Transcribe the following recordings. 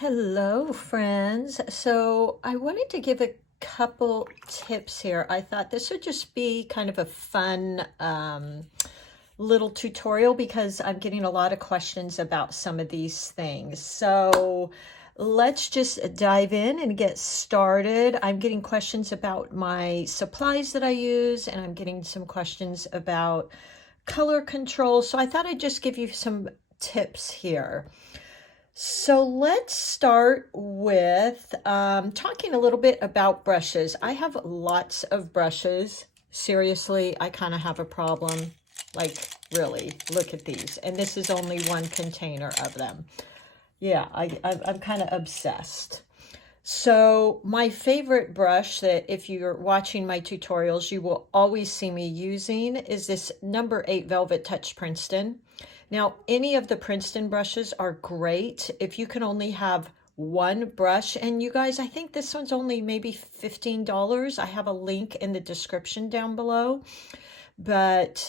Hello, friends. So I wanted to give a couple tips here. I thought this would just be kind of a fun little tutorial because I'm getting a lot of questions about some of these things. So let's just dive in and get started. I'm getting questions about my supplies that I use, and I'm getting some questions about color control. So I thought I'd just give you some tips here. So let's start with talking a little bit about brushes. I have lots of brushes. Seriously, I kind of have a problem. Like, really, look at these. And this is only one container of them. Yeah, I'm kind of obsessed. So my favorite brush that if you're watching my tutorials, you will always see me using is this number 8 Velvet Touch Princeton. Now, any of the Princeton brushes are great. If you can only have one brush, and you guys, I think this one's only maybe $15. I have a link in the description down below. But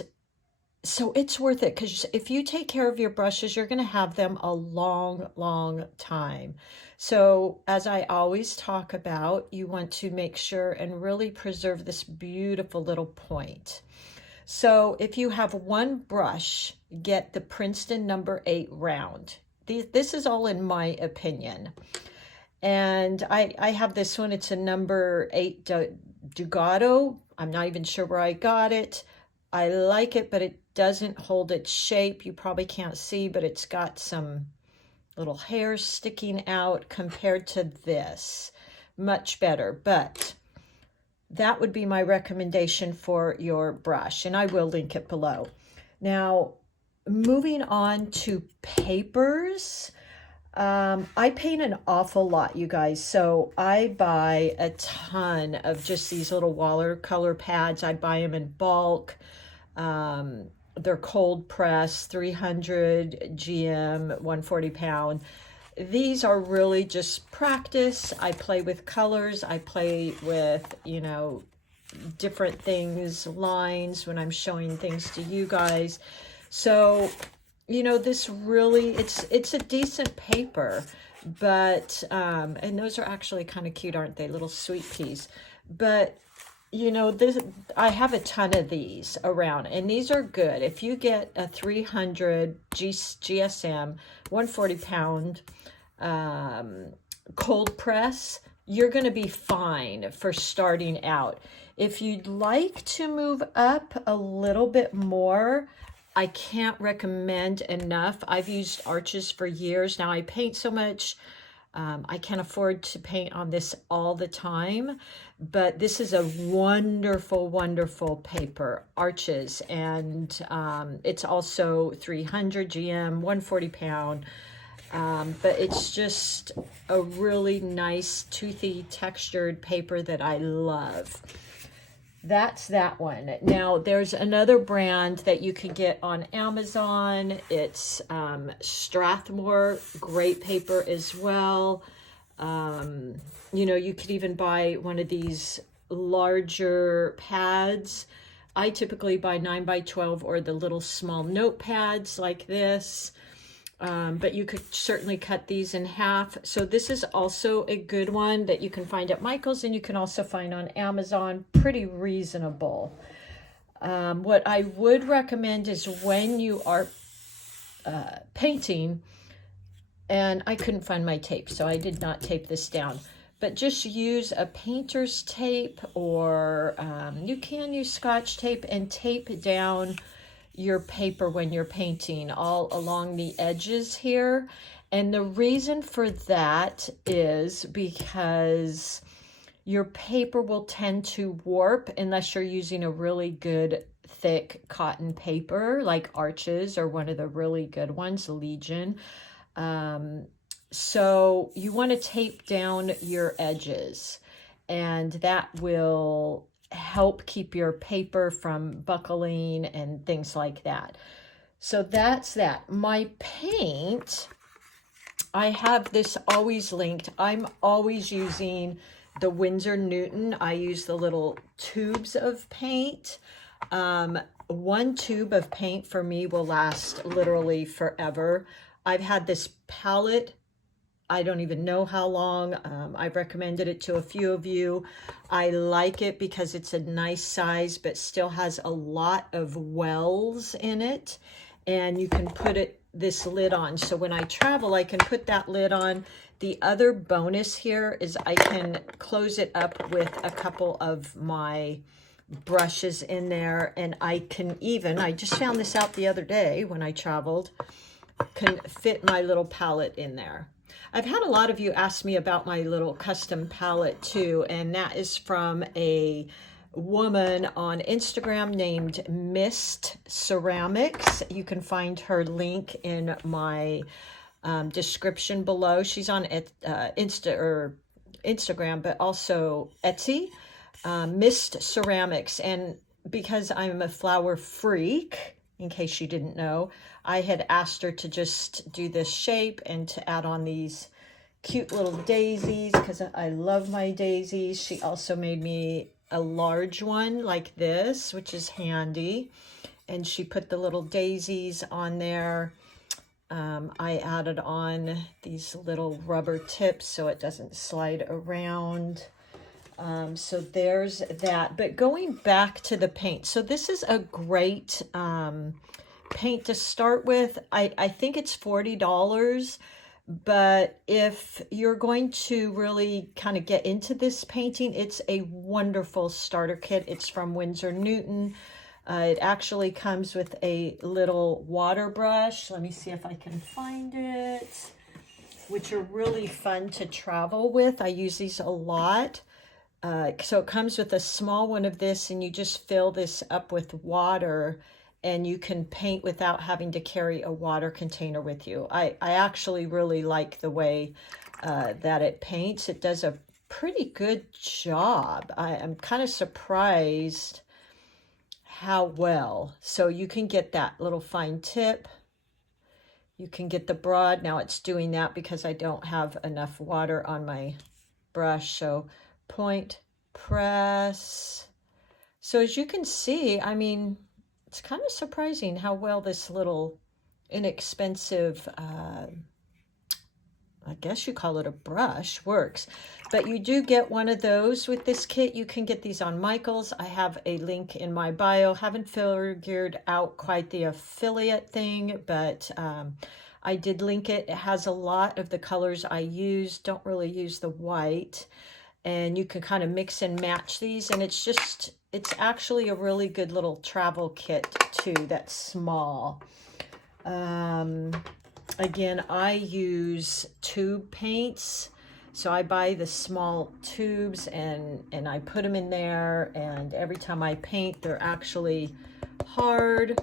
so it's worth it because if you take care of your brushes, you're going to have them a long, long time. So as I always talk about, you want to make sure and really preserve this beautiful little point. So if you have one brush, get the Princeton number 8 round. This is all in my opinion. And I have this one. It's a number 8 Dugato. I'm not even sure where I got it. I like it, but it doesn't hold its shape. You probably can't see, but it's got some little hairs sticking out compared to this. Much better, but that would be my recommendation for your brush, and I will link it below. Now, moving on to papers. I paint an awful lot, you guys. So I buy a ton of just these little watercolor pads. I buy them in bulk. They're cold press, 300 GM, 140 pound. These are really just practice. I play with colors. I play with, different things, lines when I'm showing things to you guys. So this really, it's a decent paper, but and those are actually kind of cute, aren't they? Little sweet peas. But this, I have a ton of these around, and these are good. If you get a 300 GSM 140 pound cold press, you're going to be fine for starting out. If you'd like to move up a little bit more, I can't recommend enough. I've used Arches for years now. I paint so much. I can't afford to paint on this all the time, but this is a wonderful, wonderful paper, Arches, and it's also 300 GM, 140 pound, but it's just a really nice, toothy, textured paper that I love. That's that one. Now, there's another brand that you can get on Amazon. It's Strathmore, great paper as well. You could even buy one of these larger pads. I typically buy 9x12 or the little small notepads like this. But you could certainly cut these in half. So this is also a good one that you can find at Michael's, and you can also find on Amazon, pretty reasonable. What I would recommend is when you are painting, and I couldn't find my tape, so I did not tape this down, but just use a painter's tape, or you can use Scotch tape and tape down your paper when you're painting all along the edges here. And the reason for that is because your paper will tend to warp unless you're using a really good thick cotton paper like Arches or one of the really good ones, Legion. So you want to tape down your edges, and that will help keep your paper from buckling and things like that. So that's that. My paint, I have this always linked. I'm always using the Winsor Newton. I use the little tubes of paint. One tube of paint for me will last literally forever. I've had this palette I don't even know how long. I've recommended it to a few of you. I like it because it's a nice size, but still has a lot of wells in it. And you can put this lid on. So when I travel, I can put that lid on. The other bonus here is I can close it up with a couple of my brushes in there. And I can even, I just found this out the other day when I traveled, can fit my little palette in there. I've had a lot of you ask me about my little custom palette too, and that is from a woman on Instagram named Mist Ceramics. You can find her link in my description below. She's on Instagram, but also Etsy, Mist Ceramics. And because I'm a flower freak, in case you didn't know, I had asked her to just do this shape and to add on these cute little daisies because I love my daisies. She also made me a large one like this, which is handy. And she put the little daisies on there. I added on these little rubber tips so it doesn't slide around. So there's that. But going back to the paint, so this is a great paint to start with. I think it's $40, but if you're going to really kind of get into this painting, it's a wonderful starter kit. It's from Winsor Newton. It actually comes with a little water brush. Let me see if I can find it, which are really fun to travel with. I use these a lot. So it comes with a small one of this, and you just fill this up with water, and you can paint without having to carry a water container with you. I actually really like the way that it paints. It does a pretty good job. I'm kind of surprised how well. So you can get that little fine tip. You can get the broad. Now it's doing that because I don't have enough water on my brush. So point, press. So as you can see, I mean, it's kind of surprising how well this little inexpensive, I guess you call it a brush, works. But you do get one of those with this kit. You can get these on Michael's. I have a link in my bio. Haven't figured out quite the affiliate thing, but I did link it. It has a lot of the colors I use. Don't really use the white. And you can kind of mix and match these. And it's actually a really good little travel kit too, that's small. Again, I use tube paints. So I buy the small tubes and I put them in there. And every time I paint, they're actually hard.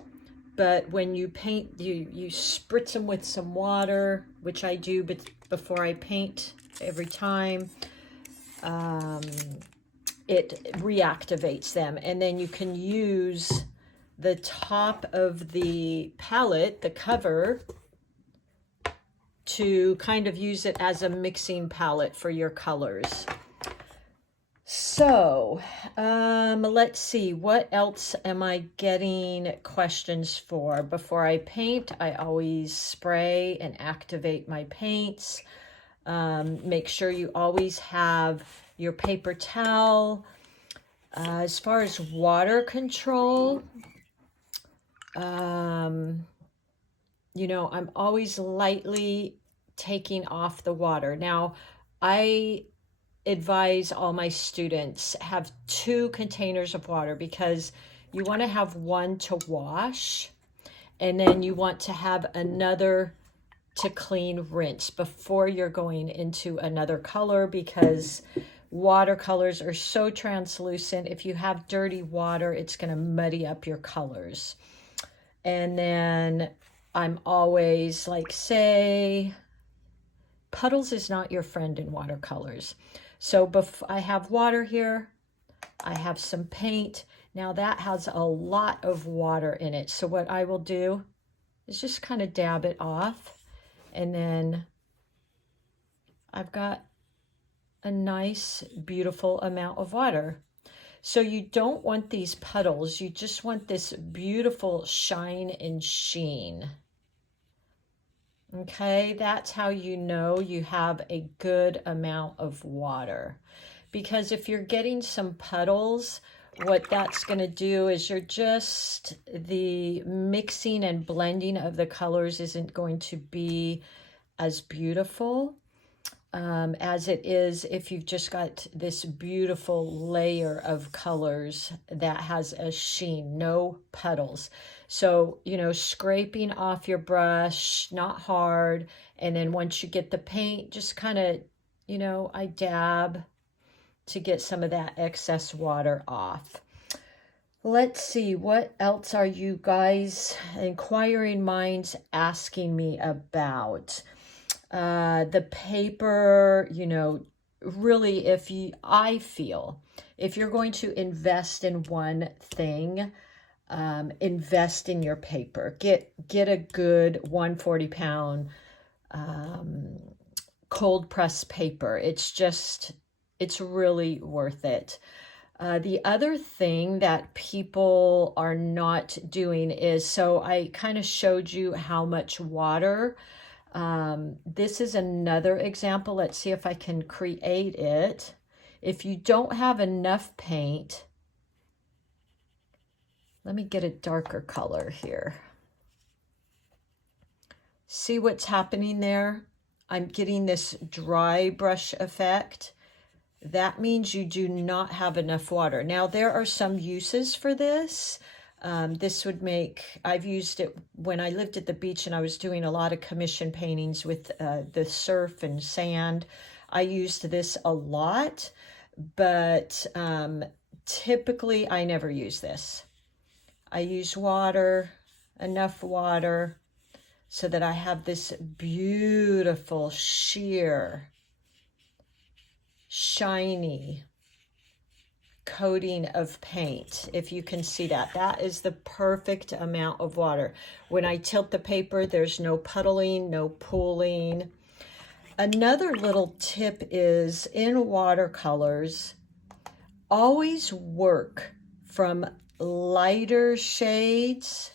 But when you paint, you spritz them with some water, which I do before I paint every time. It reactivates them, and then you can use the top of the palette, the cover, to kind of use it as a mixing palette for your colors. So let's see, what else am I getting questions for? Before I paint, I always spray and activate my paints. Make sure you always have your paper towel. As far as water control, you know, I'm always lightly taking off the water. Now, I advise all my students have 2 containers of water because you want to have one to wash, and then you want to have another to clean, rinse before you're going into another color, because watercolors are so translucent. If you have dirty water, it's going to muddy up your colors. And then I'm always like, say, Puddles is not your friend in watercolors. So I have water here. I have some paint. Now that has a lot of water in it. So what I will do is just kind of dab it off. And then I've got a nice, beautiful amount of water. So you don't want these puddles. You just want this beautiful shine and sheen. Okay, that's how you know you have a good amount of water. Because if you're getting some puddles, what that's going to do is the mixing and blending of the colors isn't going to be as beautiful as it is if you've just got this beautiful layer of colors that has a sheen, no puddles. So, you know, scraping off your brush, not hard. And then once you get the paint, just kind of, you know, I dab to get some of that excess water off. Let's see, what else are you guys, inquiring minds, asking me about? The paper, you know, really, I feel if you're going to invest in one thing, invest in your paper. Get a good 140-pound cold press paper. It's really worth it. The other thing that people are not doing is, so I kind of showed you how much water. This is another example. Let's see if I can create it. If you don't have enough paint, let me get a darker color here. See what's happening there? I'm getting this dry brush effect. That means you do not have enough water. Now, there are some uses for this. I've used it when I lived at the beach and I was doing a lot of commission paintings with the surf and sand. I used this a lot, but typically I never use this. I use water, enough water, so that I have this beautiful, sheer, shiny coating of paint. If you can see that, that is the perfect amount of water. When I tilt the paper, there's no puddling, no pooling. Another little tip is in watercolors, always work from lighter shades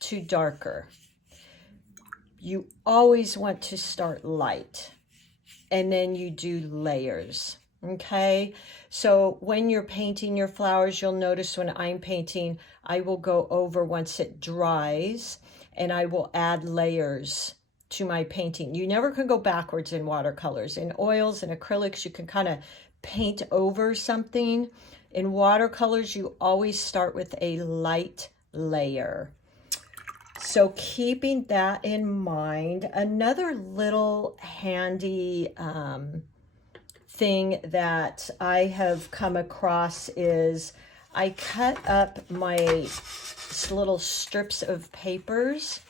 to darker. You always want to start light, and then you do layers. Okay, so when you're painting your flowers, you'll notice when I'm painting, I will go over once it dries and I will add layers to my painting. You never can go backwards in watercolors. In oils and acrylics, you can kind of paint over something. In watercolors, you always start with a light layer. So keeping that in mind, another little handy thing that I have come across is I cut up my little strips of papers,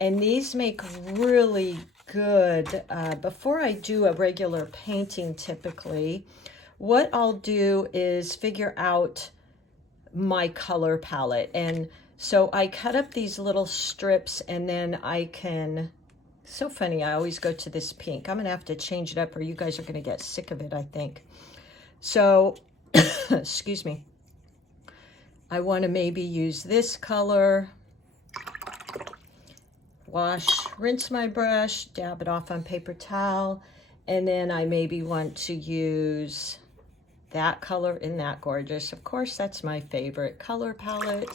and these make really good, before I do a regular painting typically, what I'll do is figure out my color palette. And so I cut up these little strips, and then I can, so funny, I always go to this pink. I'm gonna have to change it up or you guys are gonna get sick of it, I think. So, excuse me. I wanna maybe use this color, wash, rinse my brush, dab it off on paper towel, and then I maybe want to use that color. Isn't that gorgeous? Of course, that's my favorite color palette.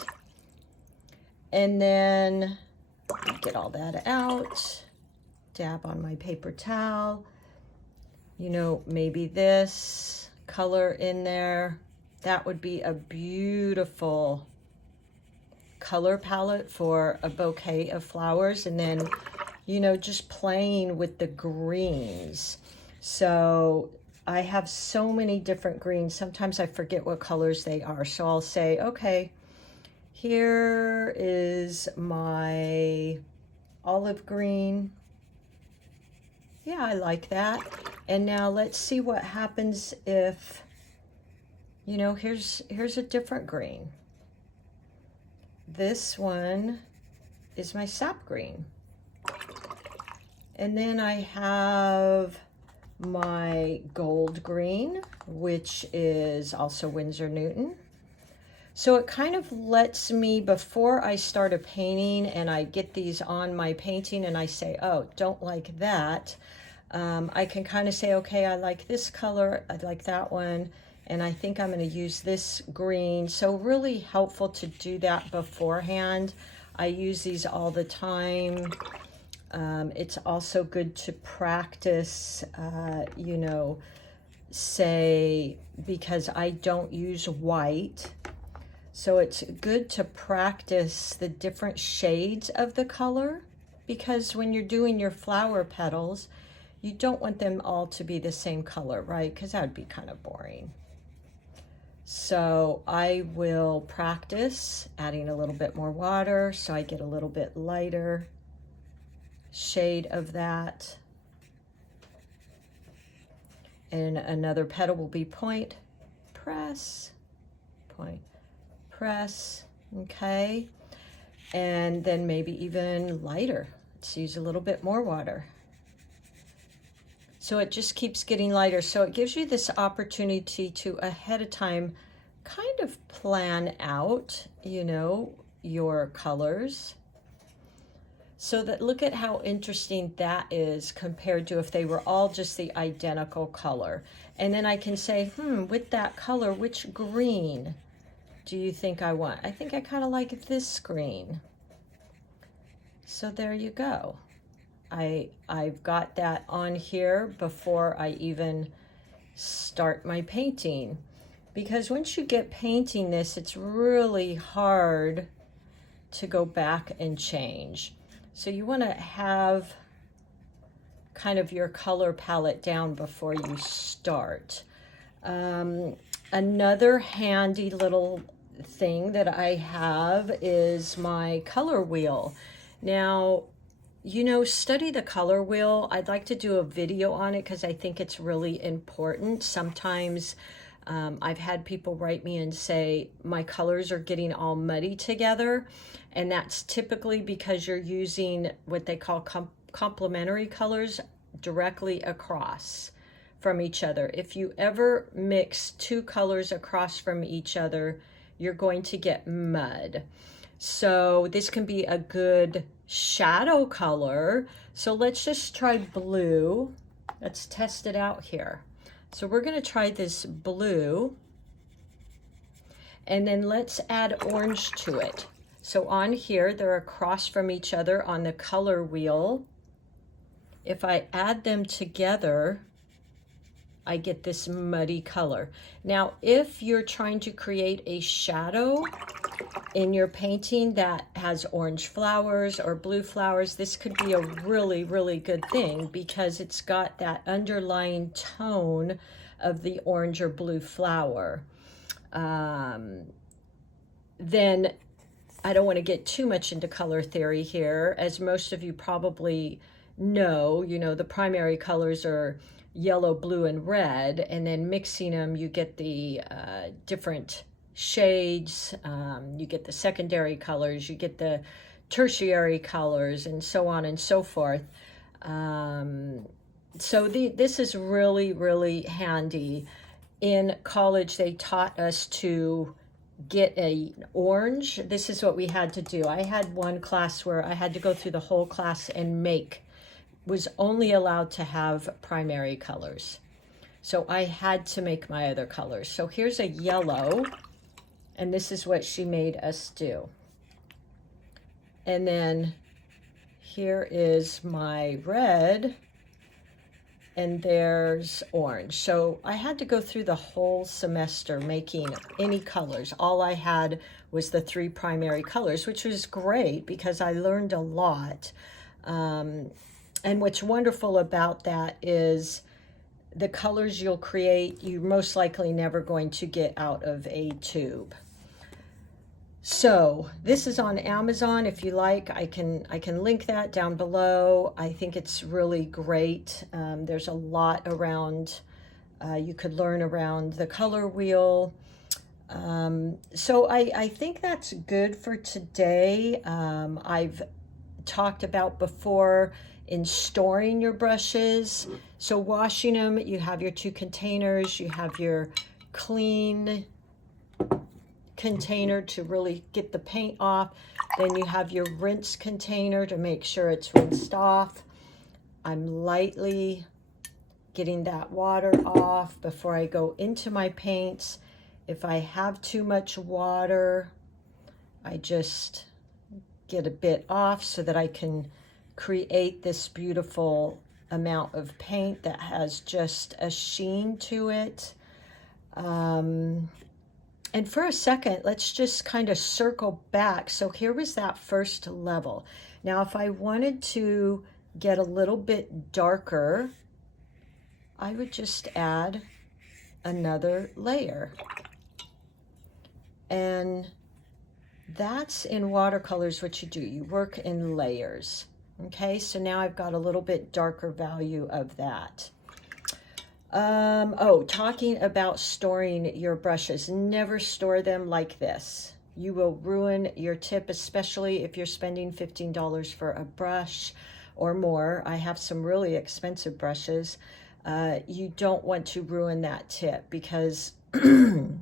And then get all that out, dab on my paper towel, you know, maybe this color in there. That would be a beautiful color palette for a bouquet of flowers. And then, you know, just playing with the greens. So I have so many different greens. Sometimes I forget what colors they are. So I'll say, okay, here is my olive green. Yeah, I like that. And now let's see what happens if, you know, here's a different green. This one is my sap green. And then I have my gold green, which is also Winsor Newton. So it kind of lets me, before I start a painting and I get these on my painting and I say, oh, don't like that, I can kind of say, okay, I like this color, I like that one, and I think I'm going to use this green. So really helpful to do that beforehand. I use these all the time. It's also good to practice, you know, say, because I don't use white. So it's good to practice the different shades of the color, because when you're doing your flower petals, you don't want them all to be the same color, right? Because that would be kind of boring. So I will practice adding a little bit more water so I get a little bit lighter shade of that. And another petal will be point, press, point, press, okay? And then maybe even lighter. Let's use a little bit more water. So it just keeps getting lighter. So it gives you this opportunity to ahead of time kind of plan out, you know, your colors. So that, look at how interesting that is compared to if they were all just the identical color. And then I can say, with that color, which green do you think I want? I think I kind of like this green. So there you go. I've got that on here before I even start my painting. Because once you get painting this, it's really hard to go back and change. So you want to have kind of your color palette down before you start. Another handy little thing that I have is my color wheel. Now, you know, study the color wheel. I'd like to do a video on it because I think it's really important. Sometimes I've had people write me and say, my colors are getting all muddy together. And that's typically because you're using what they call complementary colors directly across from each other. If you ever mix two colors across from each other, you're going to get mud. So this can be a good shadow color. So let's just try blue. Let's test it out here. So we're going to try this blue, and then let's add orange to it. So on here, they're across from each other on the color wheel. If I add them together, I get this muddy color. Now, if you're trying to create a shadow in your painting that has orange flowers or blue flowers, this could be a really, really good thing because it's got that underlying tone of the orange or blue flower. Then I don't want to get too much into color theory here. As most of you probably know, you know, the primary colors are yellow, blue, and red, and then mixing them, you get the different shades, you get the secondary colors, you get the tertiary colors, and so on and so forth. So this is really, really handy. In college, they taught us to get an orange. This is what we had to do. I had one class where I had to go through the whole class and was only allowed to have primary colors. So I had to make my other colors. So here's a yellow, and this is what she made us do. And then here is my red, and there's orange. So I had to go through the whole semester making any colors. All I had was the 3 primary colors, which was great because I learned a lot. And what's wonderful about that is the colors you'll create, you're most likely never going to get out of a tube. So this is on Amazon. If you like, I can link that down below. I think it's really great. There's a lot around, you could learn around the color wheel. So I think that's good for today. I've talked about before in storing your brushes. So washing them, you have your 2 containers, you have your clean container to really get the paint off. Then you have your rinse container to make sure it's rinsed off. I'm lightly getting that water off before I go into my paints. If I have too much water, I just get a bit off so that I can create this beautiful amount of paint that has just a sheen to it. And for a second, let's just kind of circle back. So here was that first level. Now, if I wanted to get a little bit darker, I would just add another layer. And that's in watercolors what you do. You work in layers. Okay, so now I've got a little bit darker value of that. Oh, talking about storing your brushes. Never store them like this. You will ruin your tip, especially if you're spending $15 for a brush or more. I have some really expensive brushes. You don't want to ruin that tip because, you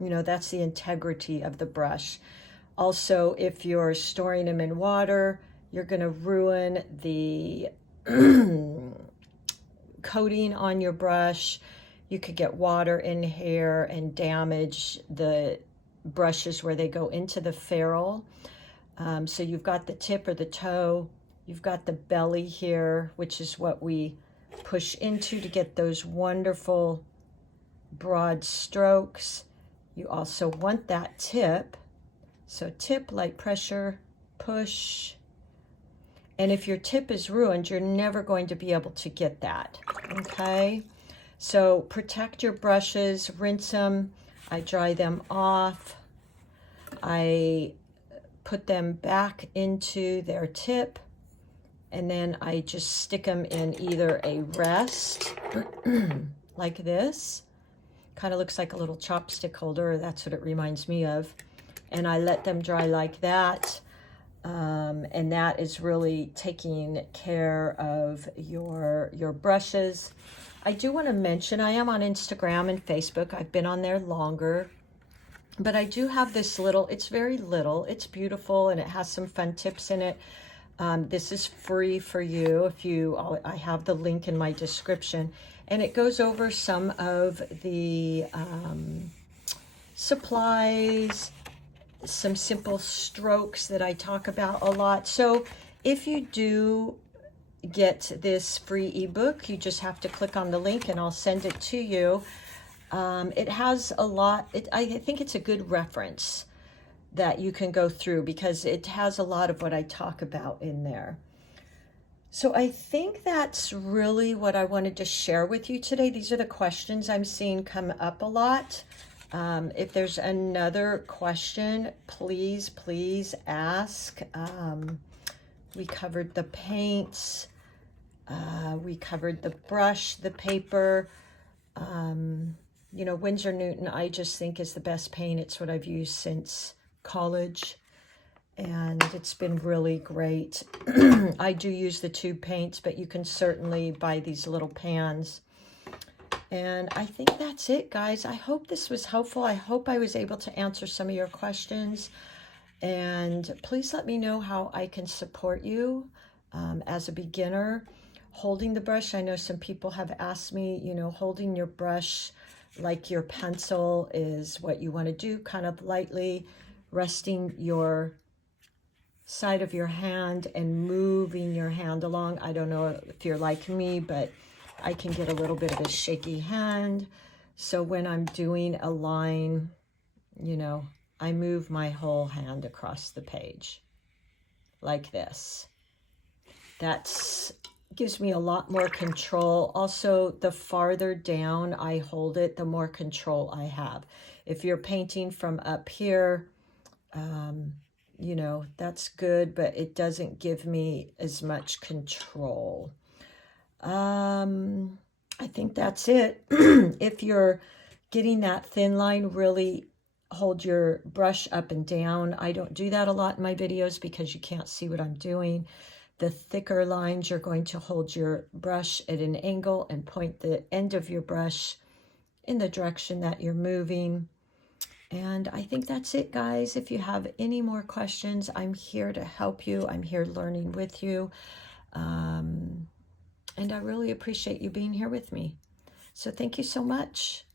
know, that's the integrity of the brush. Also, if you're storing them in water, you're going to ruin the coating on your brush. You could get water in here and damage the brushes where they go into the ferrule. So you've got the tip or the toe. You've got the belly here, which is what we push into to get those wonderful broad strokes. You also want that tip. So tip, light pressure, push. And if your tip is ruined, you're never going to be able to get that, okay? So protect your brushes, rinse them. I dry them off. I put them back into their tip, and then I just stick them in either a rest, like this. Kind of looks like a little chopstick holder. That's what it reminds me of. And I let them dry like that. And that is really taking care of your brushes. I do want to mention I am on Instagram and Facebook. I've been on there longer. But I do have this little, it's very little. It's beautiful and it has some fun tips in it. This is free for you. I have the link in my description. And it goes over some of the supplies, some simple strokes that I talk about a lot. So if you do get this free ebook, you just have to click on the link and I'll send it to you. It has a lot, I think it's a good reference that you can go through because it has a lot of what I talk about in there. So I think that's really what I wanted to share with you today. These are the questions I'm seeing come up a lot. If there's another question, please ask. We covered the paints. We covered the brush, the paper. You know, Winsor Newton, I just think is the best paint. It's what I've used since college, and it's been really great. I do use the tube paints, but you can certainly buy these little pans. And I think that's it, guys. I hope this was helpful. I hope I was able to answer some of your questions. And please let me know how I can support you as a beginner. Holding the brush, I know some people have asked me, you know, holding your brush like your pencil is what you want to do, kind of lightly resting your side of your hand and moving your hand along. I don't know if you're like me, but I can get a little bit of a shaky hand. So when I'm doing a line, you know, I move my whole hand across the page like this. That's gives me a lot more control. Also, the farther down I hold it, the more control I have. If you're painting from up here, you know, that's good, but it doesn't give me as much control. I think that's it. If you're getting that thin line, really hold your brush up and down. I don't do that a lot in my videos because you can't see what I'm doing. The thicker lines, you're going to hold your brush at an angle and point the end of your brush in the direction that you're moving. And I think that's it, guys. If you have any more questions, I'm here to help you. I'm here learning with you. And I really appreciate you being here with me. So thank you so much.